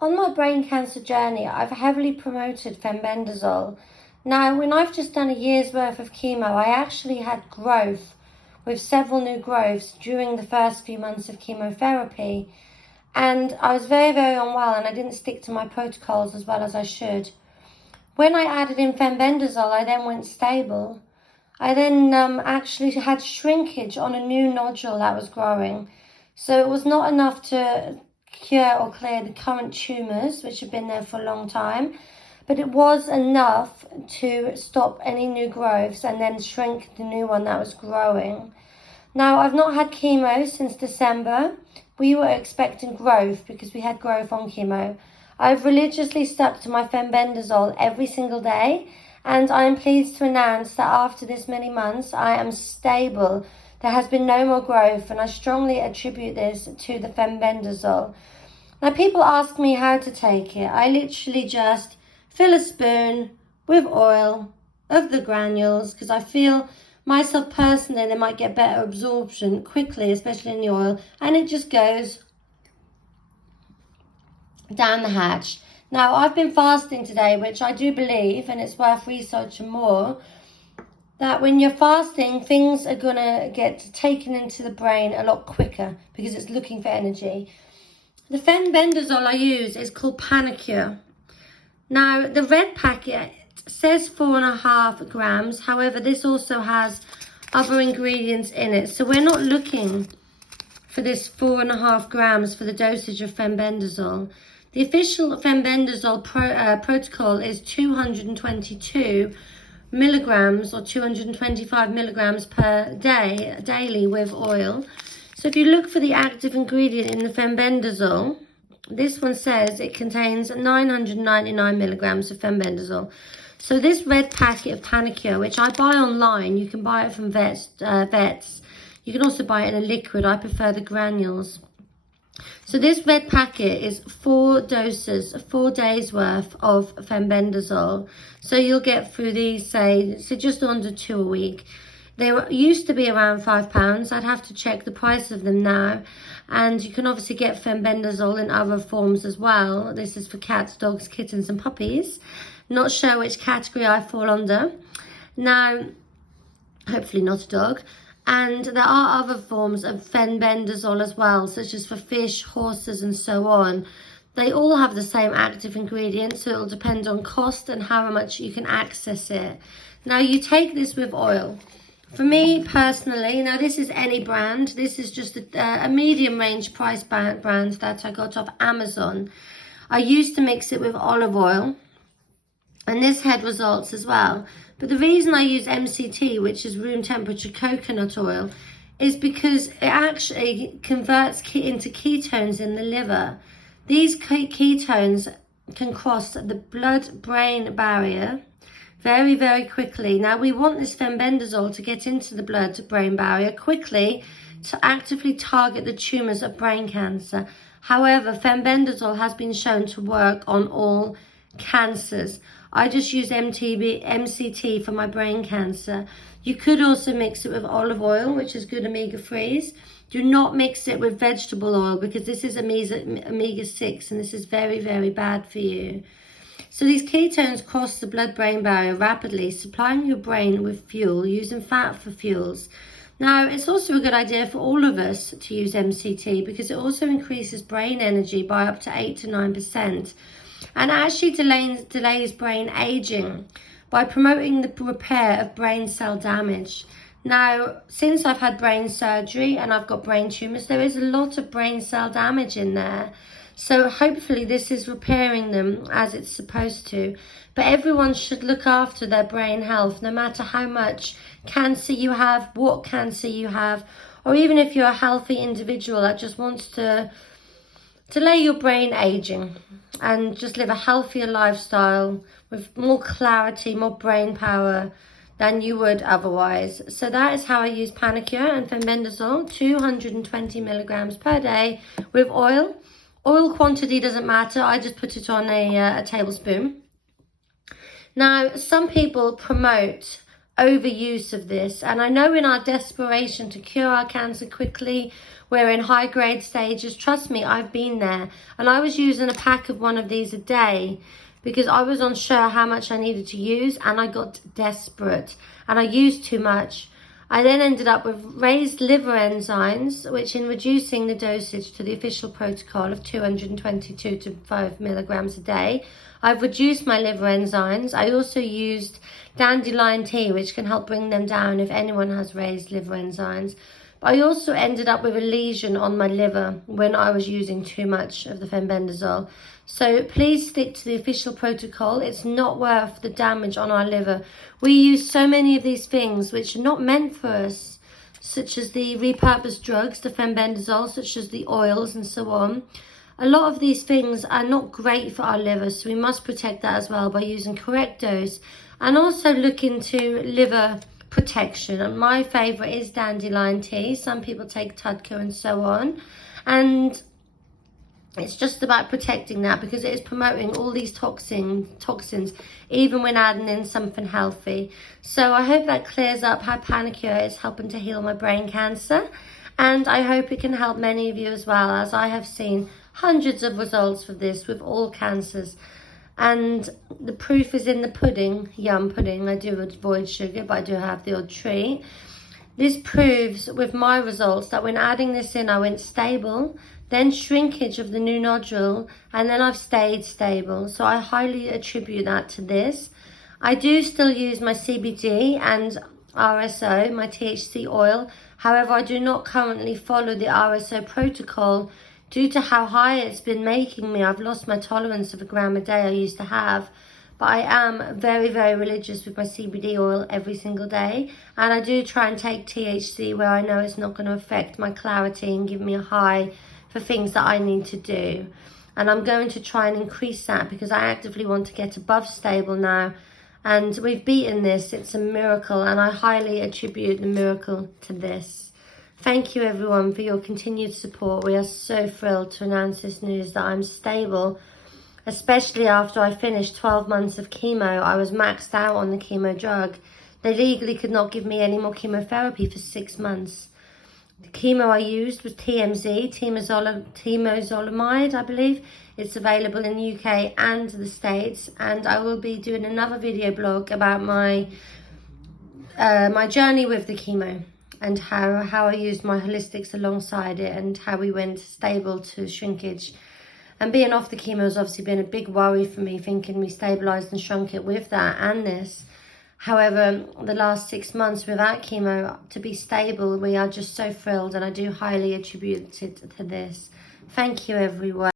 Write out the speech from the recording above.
On my brain cancer journey, I've heavily promoted fenbendazole. Now, when I've just done a year's worth of chemo, I actually had growth with several new growths during the first few months of chemotherapy. And I was very, very unwell, and I didn't stick to my protocols as well as I should. When I added in fenbendazole, I then went stable. I then actually had shrinkage on a new nodule that was growing. So it was not enough to cure or clear the current tumours, which have been there for a long time, but it was enough to stop any new growths and then shrink the new one that was growing. Now, I've not had chemo since December. We were expecting growth because we had growth on chemo. I've religiously stuck to my fenbendazole every single day, and I am pleased to announce that after this many months, I am stable. There has been no more growth, and I strongly attribute this to the fenbendazole. Now, people ask me how to take it. I literally just fill a spoon with oil of the granules, because I feel myself personally they might get better absorption quickly, especially in the oil, and it just goes down the hatch. Now, I've been fasting today, which I do believe, and it's worth researching more, that when you're fasting, things are going to get taken into the brain a lot quicker because it's looking for energy. The fenbendazole I use is called Panacur. Now, the red packet says 4.5 grams. However, this also has other ingredients in it. So we're not looking for this 4.5 grams for the dosage of fenbendazole. The official fenbendazole protocol is 222 milligrams or 225 milligrams per day, daily with oil. So if you look for the active ingredient in the fenbendazole, this one says it contains 999 milligrams of fenbendazole. So this red packet of Panacur, which I buy online, you can buy it from vets. You can also buy it in a liquid. I prefer the granules. So this red packet is 4 doses, 4 days worth of fenbendazole. So you'll get through these, so just under 2 a week. They used to be around £5. I'd have to check the price of them now. And you can obviously get fenbendazole in other forms as well. This is for cats, dogs, kittens and puppies. Not sure which category I fall under. Now, hopefully not a dog. And there are other forms of fenbendazole as well, such as for fish, horses and so on. They all have the same active ingredients, so it'll depend on cost and how much you can access it. Now, you take this with oil. For me personally, now this is any brand. This is just a medium range price brand that I got off Amazon. I used to mix it with olive oil, and this had results as well. But the reason I use MCT, which is room temperature coconut oil, is because it actually converts into ketones in the liver. These ketones can cross the blood-brain barrier very, very quickly. Now, we want this fenbendazole to get into the blood-brain barrier quickly to actively target the tumours of brain cancer. However, fenbendazole has been shown to work on all cancers. I just use MCT for my brain cancer. You could also mix it with olive oil, which is good omega-3s. Do not mix it with vegetable oil because this is omega-6 and this is very, very bad for you. So these ketones cross the blood-brain barrier rapidly, supplying your brain with fuel, using fat for fuels. Now, it's also a good idea for all of us to use MCT because it also increases brain energy by up to 8 to 9%. And actually delays brain aging by promoting the repair of brain cell damage. Now, since I've had brain surgery and I've got brain tumours, there is a lot of brain cell damage in there. So hopefully this is repairing them as it's supposed to. But everyone should look after their brain health, no matter how much cancer you have, what cancer you have, or even if you're a healthy individual that just wants to delay your brain aging and just live a healthier lifestyle with more clarity, more brain power than you would otherwise. So that is how I use Panacur and fenbendazole, 220 milligrams per day with oil. Oil quantity doesn't matter. I just put it on a tablespoon. Now, some people promote overuse of this, and I know in our desperation to cure our cancer quickly, we're in high grade stages. Trust me, I've been there. And I was using a pack of one of these a day because I was unsure how much I needed to use, and I got desperate and I used too much. I then ended up with raised liver enzymes, which in reducing the dosage to the official protocol of 222 to 5 milligrams a day, I've reduced my liver enzymes. I also used dandelion tea, which can help bring them down if anyone has raised liver enzymes. But I also ended up with a lesion on my liver when I was using too much of the fenbendazole. So please stick to the official protocol. It's not worth the damage on our liver. We use so many of these things which are not meant for us, such as the repurposed drugs, the fenbendazole, such as the oils and so on. A lot of these things are not great for our liver, so we must protect that as well by using correct dose, and also look into liver protection. And my favourite is dandelion tea. Some people take Tudka and so on, and it's just about protecting that because it is promoting all these toxins, even when adding in something healthy. So I hope that clears up how Panicure is helping to heal my brain cancer, and I hope it can help many of you as well, as I have seen hundreds of results for this with all cancers. And the proof is in the pudding. Yum pudding. I do avoid sugar, but I do have the odd treat. This proves with my results that when adding this in, I went stable, then shrinkage of the new nodule, and then I've stayed stable. So I highly attribute that to this. I do still use my CBD and RSO, my THC oil. However, I do not currently follow the RSO protocol due to how high it's been making me. I've lost my tolerance of a gram a day I used to have. But I am very, very religious with my CBD oil every single day. And I do try and take THC where I know it's not going to affect my clarity and give me a high for things that I need to do. And I'm going to try and increase that because I actively want to get above stable now. And we've beaten this. It's a miracle, and I highly attribute the miracle to this. Thank you everyone for your continued support. We are so thrilled to announce this news that I'm stable, especially after I finished 12 months of chemo. I was maxed out on the chemo drug. They legally could not give me any more chemotherapy for 6 months. The chemo I used was TMZ, temozolomide, I believe. It's available in the UK and the States, and I will be doing another video blog about my my journey with the chemo and how I used my holistics alongside it and how we went stable to shrinkage. And being off the chemo has obviously been a big worry for me, thinking we stabilised and shrunk it with that and this. However, the last 6 months without chemo, to be stable, we are just so thrilled, and I do highly attribute it to this. Thank you, everyone.